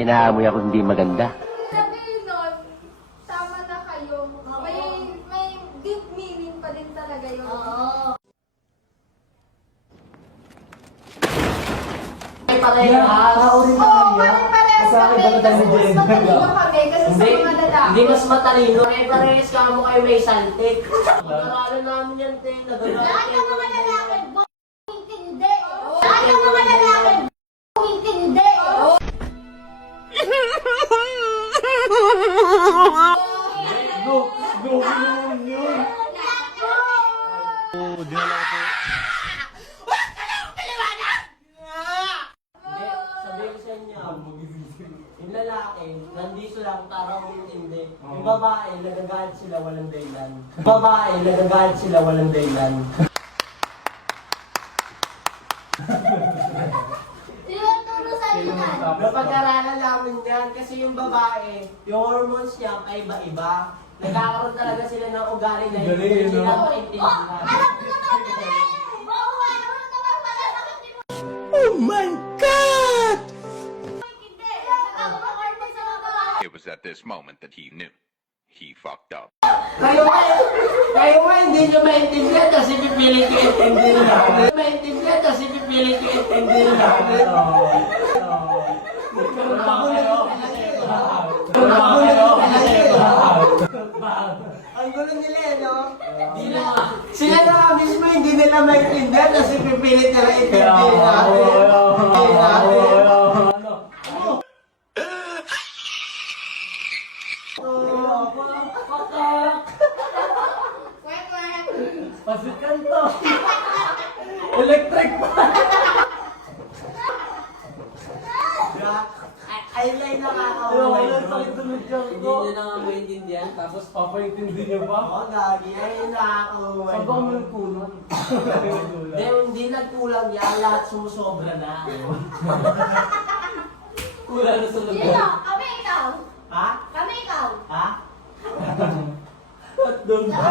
May naamoy ako hindi maganda. Sabihin nun, tama na kayo. May deep meaning pa din talaga yun. Oo. Parehas. Oo, pare-parehas kami. Kasi mas matalino kami kasi sa mga lalaki. Hindi mas matalino. Parehas ka mo kayo may saltik. Pag-aralan namin yan, te. Lahat ng mga lalaki, intindi. Lahat ng mga lalaki, intindi. Sabihin ko sa inyo, yung lalaki, nandito lang para umintindi. Yung babae, nagagalit sila walang dahilan. Yung babae, nagagalit sila walang dahilan. Sino ang turo sa inyo yan? Napag-aralan namin yan kasi yung babae, yung hormones niya ay iba-iba. Nagkakaroon talaga sila ng ugali na hindi sila maintindihan. Alam mo naman na eh! Oo, alam mo naman pala bakit di mo Oh my God! intindi. Nakakapag-order sa mga babae. It was at this moment that he knew. He fucked up. Kayo nga hindi nyo maintindihan kasi pipilit ko intindihin natin. Maintindihan kasi pipilit ko intindihin natin. Ang gulo nila eh, no? Sila na nga mismo hindi nila maintindihan kasi pipilit nila intindihin natin. Kwek-kwek. Pasukan to! Electric pa! Eyeliner nakakawala. Hindi nyo na nga maintindihan, tapos papaintindi nyo pa? Oo, gagi. Ayun nakakawala. Saan ba mo nagkulang? Hindi nagkulang yan. Lahat sumusobra na. Kulang na sa Sino? lugar. Kami ikaw. Ha? Kami ikaw. Ha? At doon ba?